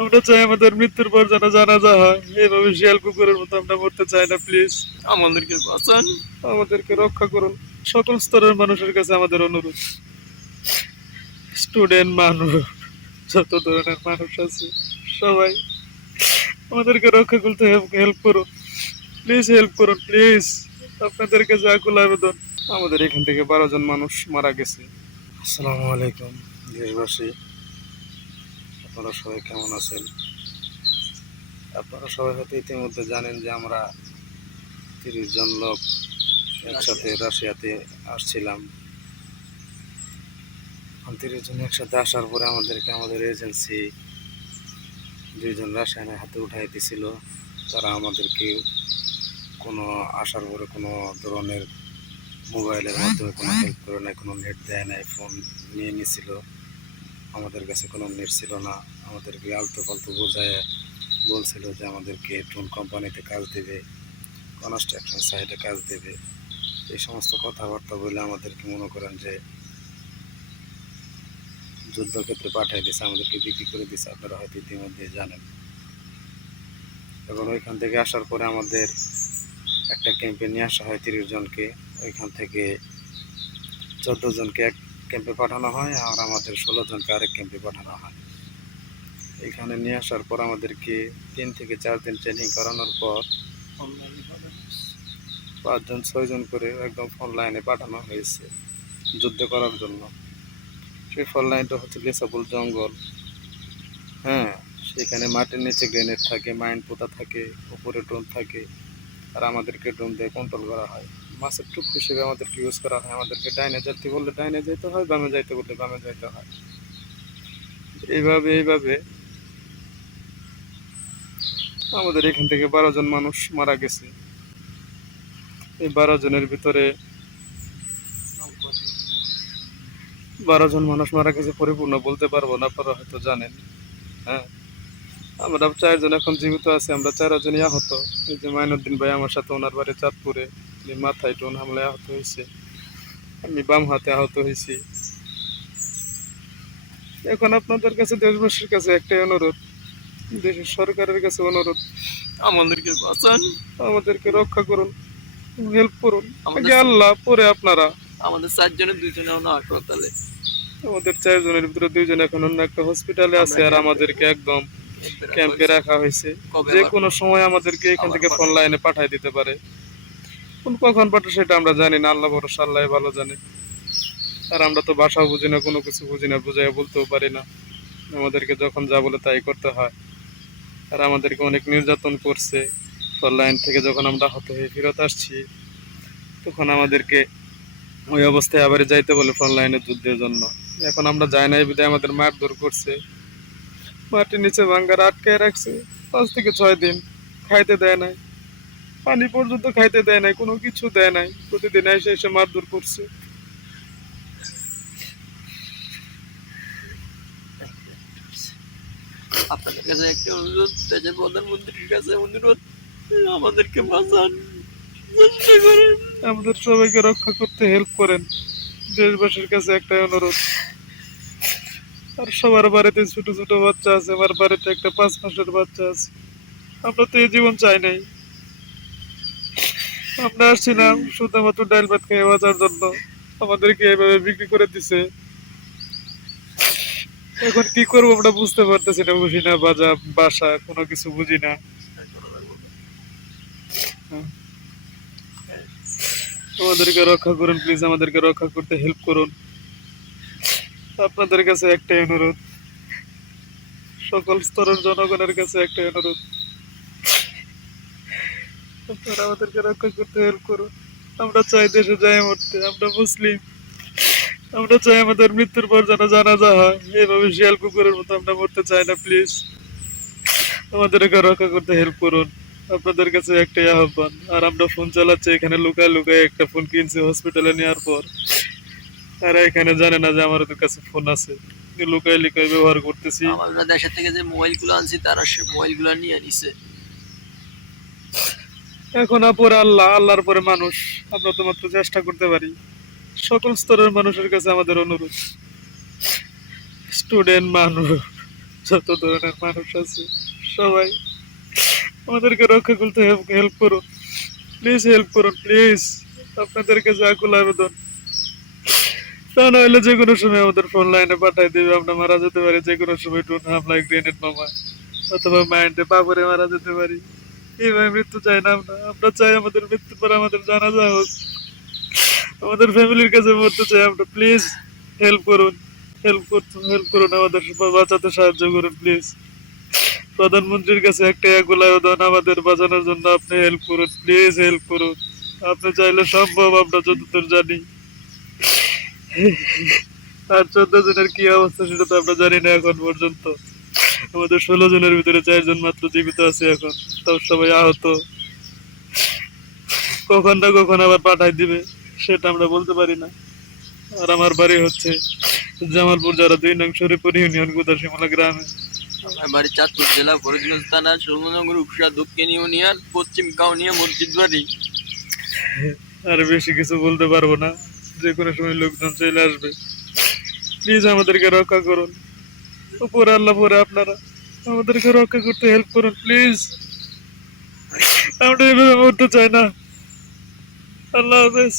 আমরা চাই আমাদের মৃত্যুর পর যেন জানাজা হয়, এইভাবে শিয়াল কুকুরের মতো আমরা মরতে চাই না। প্লিজ আমাদেরকে বাঁচান, আমাদেরকে রক্ষা করুন। সকল স্তরের মানুষের কাছে আমাদের অনুরোধ, স্টুডেন্ট মানুষ, যত ধরনের মানুষ আছে সবাই আমাদেরকে রক্ষা করতে হেল্প করুন। প্লিজ হেল্প করুন, প্লিজ। আপনাদের কাছে আকুল আবেদন। আমাদের এখান থেকে 12 জন মানুষ মারা গেছে। আসসালামু আলাইকুম দেশবাসী, আপনারা সবাই কেমন আছেন? আপনারা সবাই হয়তো ইতিমধ্যে জানেন যে আমরা 30 জন লোক একসাথে রাশিয়াতে আসছিলাম। 30 জন একসাথে আসার পরে আমাদেরকে আমাদের এজেন্সি 2 জন রাশিয়ানের হাতে উঠাই দিছিল। তারা আমাদেরকে কোনো আসার পরে কোনো ধরনের মোবাইলের মাধ্যমে কোনো হেল্প করে নাই, কোনো নেট দেয় নাই, ফোন নিয়ে নিছিল। আমাদের কাছে কোনো নেট ছিল না। আমাদেরকে আলতু ফালতু বোঝায় বলছিল যে আমাদেরকে টুন কোম্পানিতে কাজ দেবে, কনস্ট্রাকশন সাইটে কাজ দেবে। এই সমস্ত কথাবার্তা বলে আমাদেরকে মনে করেন যে যুদ্ধক্ষেত্রে পাঠিয়ে দিয়েছে, আমাদেরকে বিক্রি করে দিয়েছে। আপনারা হয়তো ইতিমধ্যে জানেন। এবং ওইখান থেকে আসার পরে আমাদের একটা ক্যাম্পে নিয়ে আসা হয় 30 জনকে। ওইখান থেকে 14 জনকে এক ক্যাম্পে পাঠানো হয়, আর আমাদের 16 জনকে আরেক ক্যাম্পে পাঠানো হয়। এখানে নিয়ে আসার পর আমাদেরকে 3 থেকে 4 দিন ট্রেনিং করানোর পর 5 জন 6 জন করে একদম ফোন লাইনে পাঠানো হয়েছে যুদ্ধ করার জন্য। সেই ফোন লাইনটা হচ্ছে লেসাবুল জঙ্গল। হ্যাঁ, সেখানে মাটির নিচে গ্রেনেড থাকে, মাইন পোতা থাকে, উপরে ড্রোন থাকে, আর আমাদেরকে ড্রোন দিয়ে কন্ট্রোল করা হয়। মাছের টুপ হিসেবে আমাদেরকে ইউজ করা হয়। আমাদেরকে ডাইনে যেতে বললে ডাইনে যেতে হয়, বামে যাইতে বললে বামে যাইতে হয়। এইভাবে আমাদের এখান থেকে 12 জন মানুষ মারা গেছে। এই 12 জনের ভিতরে 12 জন মানুষ মারা গেছে পরিপূর্ণ বলতে পারবো না, আপনারা হয়তো জানেন। হ্যাঁ, আমরা 4 জন এখন জীবিত আছি, আমরা 4জনই আহত। এই যে মাইনুদ্দিন ভাই আমার সাথে, ওনার বাড়ি চাঁদপুরে, উনি মাথায় টোন হামলায় আহত হয়েছে, আমি বাম হাতে আহত হয়েছি। এখন আপনাদের কাছে, দেশবাসীর কাছে একটাই অনুরোধ, দেশের সরকারের কাছে অনুরোধ, আমাদেরকে বাঁচান, আমাদেরকে রক্ষা করুন, হেল্প করুন। আগে আল্লাহ, পরে আপনারা। আমাদের 4 জনের 2জন এখন হাসপাতালে, আমাদের 4 জনের ভিতরে 2জন এখন অন্য একটা হসপিটালে আছে, আর আমাদেরকে একদম ক্যাম্পে রাখা হয়েছে। যে কোনো সময় আমাদেরকে এখান থেকে ফোন লাইনে পাঠাই দিতে পারে। কখন পাঠায় সেটা আমরা জানি না, আল্লাহ ভরসা, আল্লাহ ভালো জানে। আর আমরা তো ভাষাও বুঝি না, কোনো কিছু বুঝি না, বুঝাইয়া বলতেও পারি না। আমাদেরকে যখন যা বলে তাই করতে হয়। আর আমাদেরকে অনেক নির্যাতন করছে। ফোন লাইন থেকে যখন আমরা হত হয়ে ফেরত আসছি, তখন আমাদেরকে ওই অবস্থায় আবার যাইতে বলে ফোন লাইনে যুদ্ধের জন্য। এখন আমরা যাই নাই বিধায় আমাদের মারধর করছে, মাটির নিচে ভাঙ্গার আটকায় রাখছে 5 থেকে 6 দিন। খাইতে দেয় নাই, পানি পর্যন্ত খাইতে দেয় নাই, কোনো কিছু দেয় নাই। প্রতিদিন এসে এসে মারধর করছে। আপনাদের কাছে একটা অনুরোধ, দেশের প্রধানমন্ত্রীর কাছে অনুরোধ, আমাদেরকে বাঁচান, চেষ্টা করেন, আমাদের সবাইকে রক্ষা করতে হেল্প করেন। দেশবাসীর কাছে একটাই অনুরোধ। আর সবার বাড়িতে ছোট ছোট বাচ্চা আছে, আমার বাড়িতে একটা 5 মাসের বাচ্চা আছে। আমরা তো এই জীবন চাই নাই। আমরা আসছিলাম শুধুমাত্র ডাল ভাত খেয়ে বাঁচার জন্য, আমাদেরকে এভাবে বিক্রি করে দিছে। এখন কি করবো আমরা বুঝতে পারতেছি না, বুঝি না বাসা, কোনো কিছু বুঝি না। আমাদেরকে রক্ষা করুন প্লিজ, আমাদেরকে রক্ষা করতে হেল্প করুন। আপনাদের কাছে একটাই অনুরোধ, সকল স্তরের জনগণের কাছে একটাই অনুরোধ, আপনারা আমাদেরকে রক্ষা করতে হেল্প করুন। আমরা চাই দেশে যাই মরতে, আমরা মুসলিম। আমরা চাই আমাদের মৃত্যুর পর যেন জানাজা হয়, এইভাবে শিয়াল কুকুরের মতো আমরা মরতে চাই না। প্লিজ আমাদেরকে রক্ষা করতে হেল্প করুন। আপনাদের কাছে একটাই আহ্বান। আর আমরা ফোন চালাচ্ছি এখানে, লুকায় লুকায় একটা ফোন কিনছি হসপিটালে নেওয়ার পর। তারা এখানে জানে না যে আমাদের কাছে ফোন আছে, লুকায় লুকায় ব্যবহার করতেছি। আমরা দেশের থেকে যে মোবাইলগুলো আনছি, তারা সে মোবাইলগুলো নিয়ে নিছে। এখন পরে আল্লাহ, আল্লাহর পরে মানুষ। আমরা তো মাত্র চেষ্টা করতে পারি। সকল স্তরের মানুষের কাছে আমাদের অনুরোধ, স্টুডেন্ট মানুষ, যত ধরনের মানুষ আছে সবাই আমাদেরকে রক্ষা করতে হেল্প করুন, প্লিজ হেল্প করুন প্লিজ। আপনাদের কাছে আকুল আবেদন। তা না হলে যে কোনো সময় আমাদের ফোন লাইনে পাঠাই দিবে, আমরা মারা যেতে পারি যে কোনো সময়, ড্রোন হামলায়, গ্রেনেড মামায়, অথবা মাইন্ডে পাপড়ে মারা যেতে পারি। এইভাবে মৃত্যু চাই না আমরা। আমরা চাই আমাদের মৃত্যুর পর আমাদের জানাজা হোক, আমাদের ফ্যামিলির কাছে মরতে চাই আমরা। প্লিজ হেল্প করুন, হেল্প করুন, আমাদের বাঁচাতে সাহায্য করুন প্লিজ। প্রধানমন্ত্রীর কাছে একটাই আকুল আবেদন, আমাদের বাঁচানোর জন্য আপনি হেল্প করুন, প্লিজ হেল্প করুন। আপনি চাইলে সম্ভব, আমরা যতদূর জানি। আর 14 জনের কি অবস্থা সেটা তো আমরা জানি না এখন পর্যন্ত। আমাদের 16 জনের ভিতরে 4 জন মাত্র জীবিত আছে এখন, তাও সবাই আহত। কখন না কখন আবার পাঠাই দিবে সেটা আমরা বলতে পারি না। আর আমার বাড়ি হচ্ছে জামালপুর যারা 2 নং শরীফপুর ইউনিয়ন গোদাসিমলা গ্রামে। আমার বাড়ি চাঁদপুর জেলা ফরিদগঞ্জ থানা 16 নং রূপসা দক্ষিণ ইউনিয়ন পশ্চিম কাউনিয়া মসজিদ বাড়ি। আর বেশি কিছু বলতে পারবো না, যে কোনো সময় লোকজন চলে আসবে। প্লিজ আমাদেরকে রক্ষা করুন, উপরে আল্লাহ পরে আপনারা আমাদেরকে রক্ষা করতে হেল্প করুন প্লিজ। আমরা এভাবে মরতে চাই না। আল্লাহ হাফেজ।